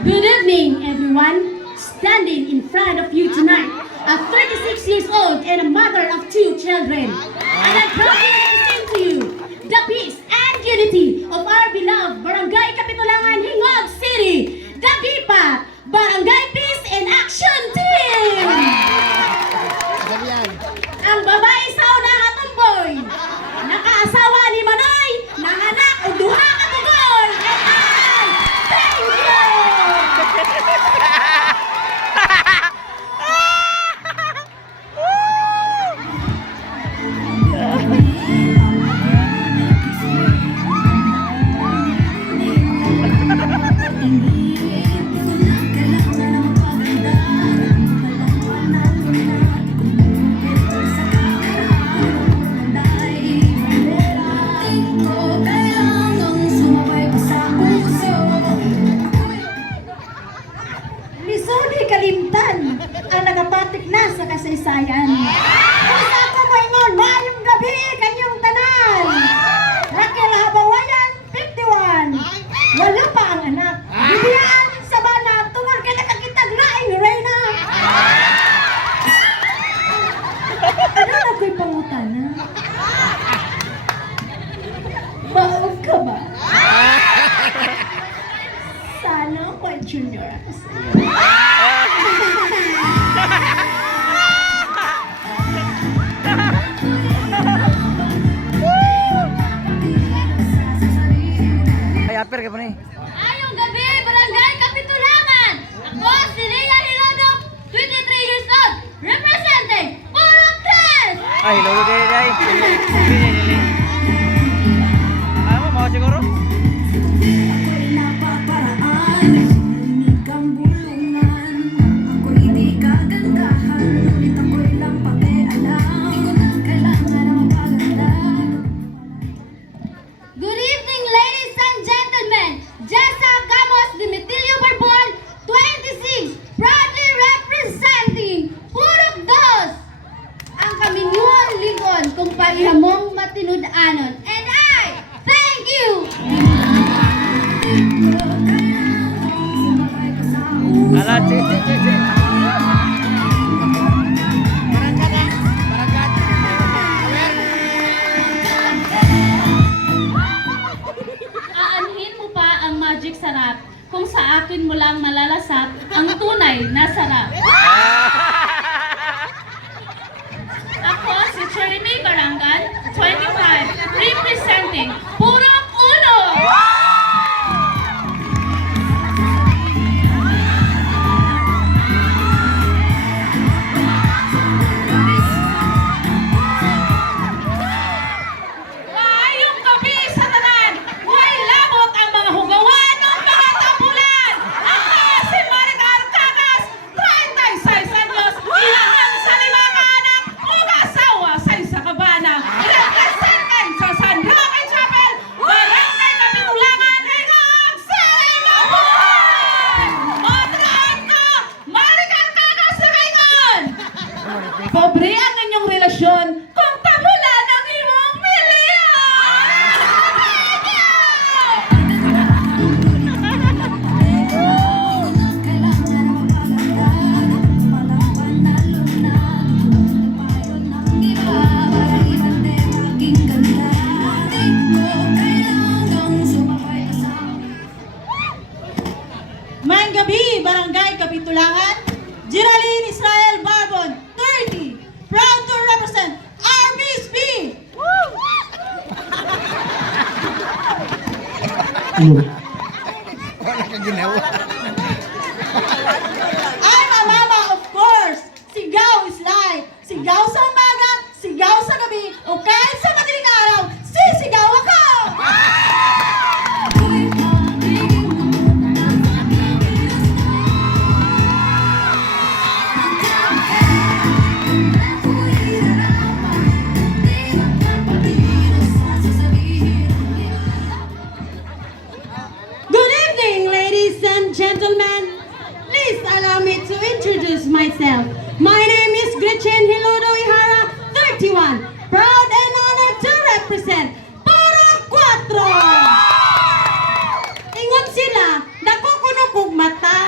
Good evening, everyone. Standing in front of you tonight, a 36 years old and a mother of 2 children. And I'm proudly to present to you the peace and unity of our beloved Barangay Kapitulangan, Hingog City, the BIPA, Barangay Peace and Action Team! Ang babae sa una nga tumboy, nakaasawa ni Manoy, nanganak o duha ka tugoy, and I thank you! Lisodi kalimtan ang nagapatik na sa kasaysayan. Kung sa ako moingon, maayong gabi kanyong tanan. Raquel Habawayan, 51. Wala pa ang anak. Bibiyaan sa bana, tungod kay nakakitag laing Reyna. Ano na ko'y pangutana? Baog ka ba? Sana ko junior ako sa'yo. Ay, aper ka pa na eh. Ayong gabi, Barangay Kapitulangan! Ako si Leia Hilodo, 23 years old, representing Purok Tres! Ay, lolo kayo kayo. Ano mo, mga siguro? Good evening, ladies and gentlemen. Jessa Gamos Dimitilio Barbon, 26, proudly representing Purok Dos. Ang kaminyuang lingon kung paihamong matinud-anon. And I thank you! Ala, cik. Aanhin mo pa ang magic sarap kung sa akin mo lang malalasap ang tunay na sarap. Ako si Cherny Barangan, 25, representing Purok Uno! Maayong gabi sa tanan! Huwag labot ang mga hugawan ng mga tambulan! Ako si Maricar Cagas, 36 anyos, ilangan sa 5 ka anak, mag-asawa sa isa kabana, representing sa San Roque Chapel, Barangay Kapitulangan, Hingog City, Mabuhay! Otraan ko, Maricar Cagas sa kaingon! Pobre ang inyong relasyon kung tabulan ang imong milyon! Maayong gabi, Barangay Kapitulangan. Geraldine Israel Barbon, 30, proud to represent RBSB. Wala ka ginawa. I'm a mama, of course. Sigaw is life. Sigaw sa umaga, sigaw sa gabi, o kahit sa madaling araw, sisigaw ako! Good evening, ladies and gentlemen. Please allow me to introduce myself. My name is Gretchen Hilodo Ihara, 31, proud and honored to represent Purok 4. Ingon sila, dako kuno kog mata.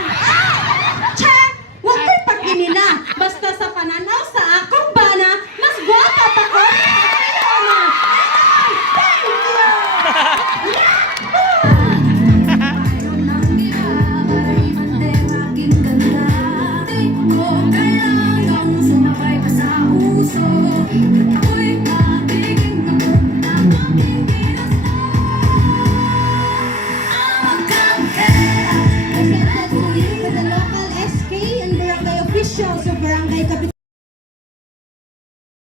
Official sa Barangay Kapitan.